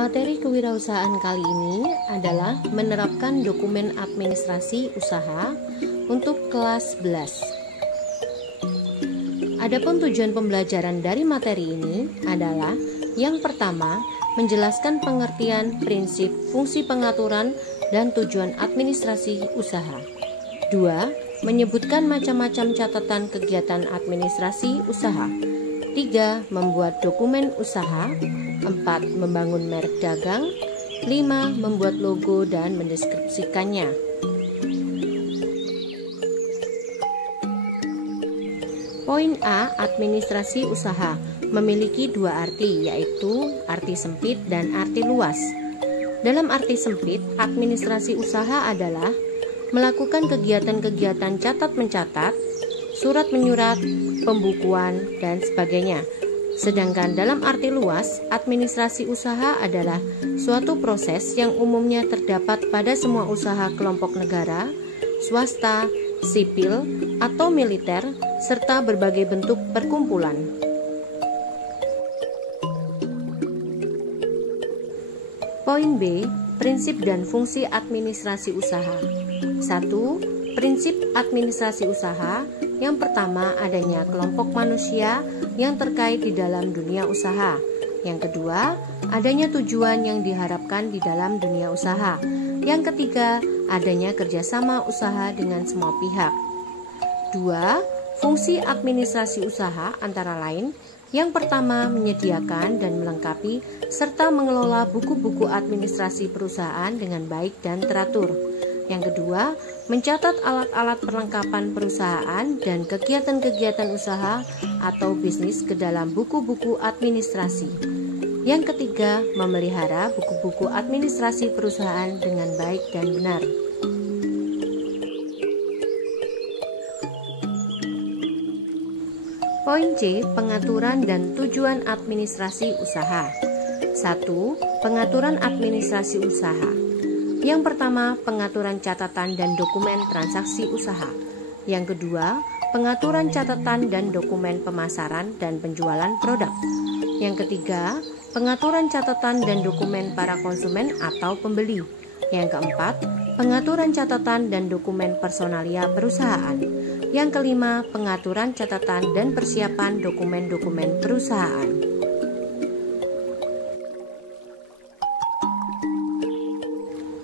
Materi kewirausahaan kali ini adalah menerapkan dokumen administrasi usaha untuk kelas 11. Adapun tujuan pembelajaran dari materi ini adalah yang pertama, menjelaskan pengertian prinsip, fungsi pengaturan, dan tujuan administrasi usaha. 2. Menyebutkan macam-macam catatan kegiatan administrasi usaha. 3. Membuat dokumen usaha. 4. Membangun merek dagang. 5. Membuat logo dan mendeskripsikannya. Poin A. Administrasi usaha memiliki dua arti, yaitu arti sempit dan arti luas. Dalam arti sempit, administrasi usaha adalah melakukan kegiatan-kegiatan catat-mencatat, surat-menyurat, pembukuan, dan sebagainya. Sedangkan dalam arti luas, administrasi usaha adalah suatu proses yang umumnya terdapat pada semua usaha kelompok negara, swasta, sipil, atau militer, serta berbagai bentuk perkumpulan. Poin B. Prinsip dan fungsi administrasi usaha. 1. Prinsip administrasi usaha. Yang pertama, adanya kelompok manusia yang terkait di dalam dunia usaha. Yang kedua, adanya tujuan yang diharapkan di dalam dunia usaha. Yang ketiga, adanya kerjasama usaha dengan semua pihak. 2. Fungsi administrasi usaha antara lain: yang pertama, menyediakan dan melengkapi serta mengelola buku-buku administrasi perusahaan dengan baik dan teratur. Yang kedua, mencatat alat-alat perlengkapan perusahaan dan kegiatan-kegiatan usaha atau bisnis ke dalam buku-buku administrasi. Yang ketiga, memelihara buku-buku administrasi perusahaan dengan baik dan benar. Poin C. Pengaturan dan tujuan administrasi usaha. 1. Pengaturan administrasi usaha. Yang pertama, pengaturan catatan dan dokumen transaksi usaha. Yang kedua, pengaturan catatan dan dokumen pemasaran dan penjualan produk. Yang ketiga, pengaturan catatan dan dokumen para konsumen atau pembeli. Yang keempat, pengaturan catatan dan dokumen personalia perusahaan. Yang kelima, pengaturan catatan dan persiapan dokumen-dokumen perusahaan.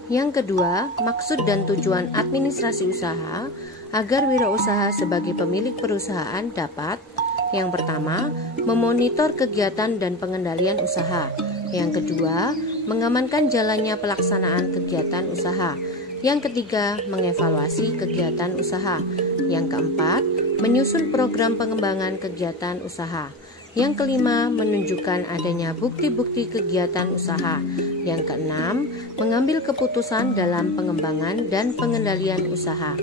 Yang kedua, maksud dan tujuan administrasi usaha agar wirausaha sebagai pemilik perusahaan dapat: yang pertama, memonitor kegiatan dan pengendalian usaha. Yang kedua, mengamankan jalannya pelaksanaan kegiatan usaha. Yang ketiga, mengevaluasi kegiatan usaha. Yang keempat, menyusun program pengembangan kegiatan usaha. Yang kelima, menunjukkan adanya bukti-bukti kegiatan usaha. Yang keenam, mengambil keputusan dalam pengembangan dan pengendalian usaha.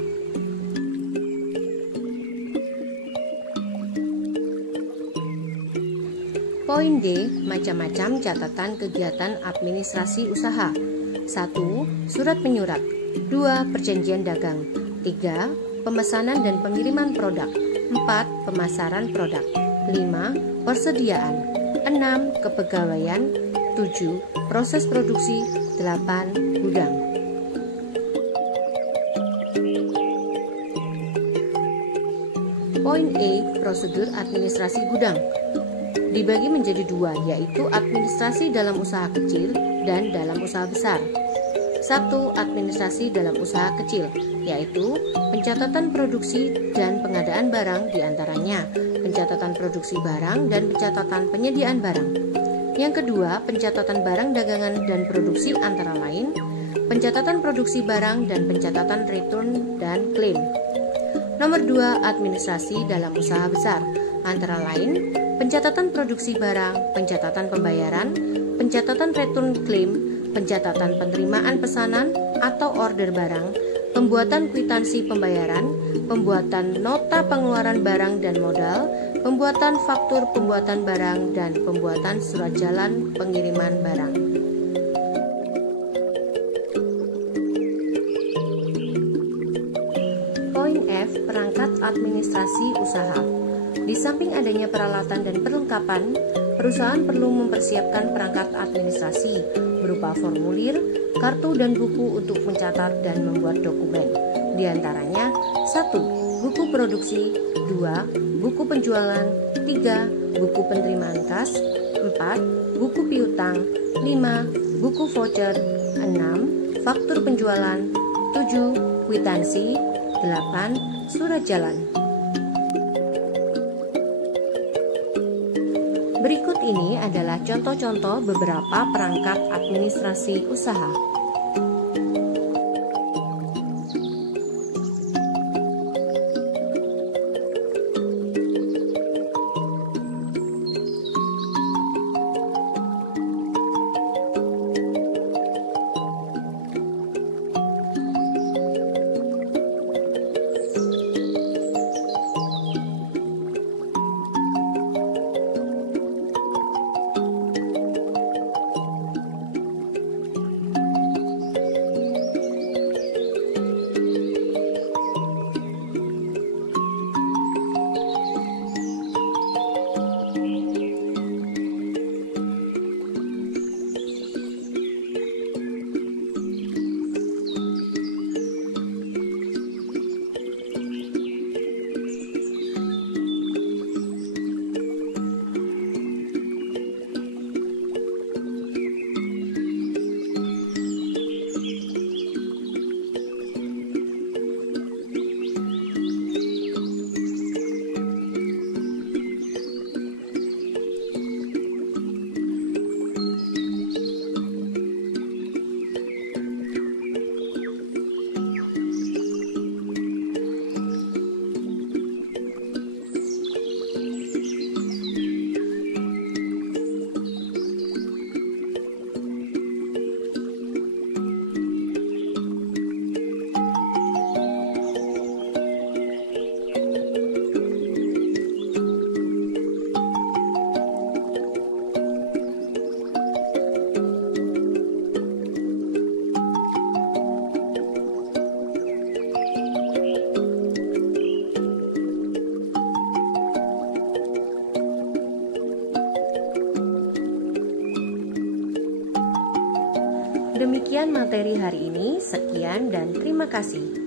Poin D. Macam-macam catatan kegiatan administrasi usaha. 1. Surat menyurat. 2. Perjanjian dagang. 3. Pemesanan dan pengiriman produk. 4. Pemasaran produk. 5. Persediaan. 6. Kepegawaian. 7. Proses produksi. 8. Gudang. Poin E. Prosedur administrasi gudang. Dibagi menjadi dua, yaitu administrasi dalam usaha kecil dan dalam usaha besar. 1. Administrasi dalam usaha kecil, yaitu pencatatan produksi dan pengadaan barang, diantaranya pencatatan produksi barang dan pencatatan penyediaan barang. Yang kedua, pencatatan barang dagangan dan produksi, antara lain pencatatan produksi barang dan pencatatan return dan klaim. Nomor 2, administrasi dalam usaha besar, antara lain pencatatan produksi barang, pencatatan pembayaran, pencatatan return klaim, pencatatan penerimaan pesanan atau order barang, pembuatan kwitansi pembayaran, pembuatan nota pengeluaran barang dan modal, pembuatan faktur pembuatan barang, dan pembuatan surat jalan pengiriman barang. Poin F. Perangkat administrasi usaha. Di samping adanya peralatan dan perlengkapan, perusahaan perlu mempersiapkan perangkat administrasi berupa formulir, kartu dan buku untuk mencatat dan membuat dokumen. Di antaranya 1. Buku produksi, 2. Buku penjualan, 3. Buku penerimaan kas, 4. Buku piutang, 5. Buku voucher, 6. Faktur penjualan, 7. Kwitansi, 8. Surat jalan. Berikut ini adalah contoh-contoh beberapa perangkat administrasi usaha. Demikian materi hari ini, sekian dan terima kasih.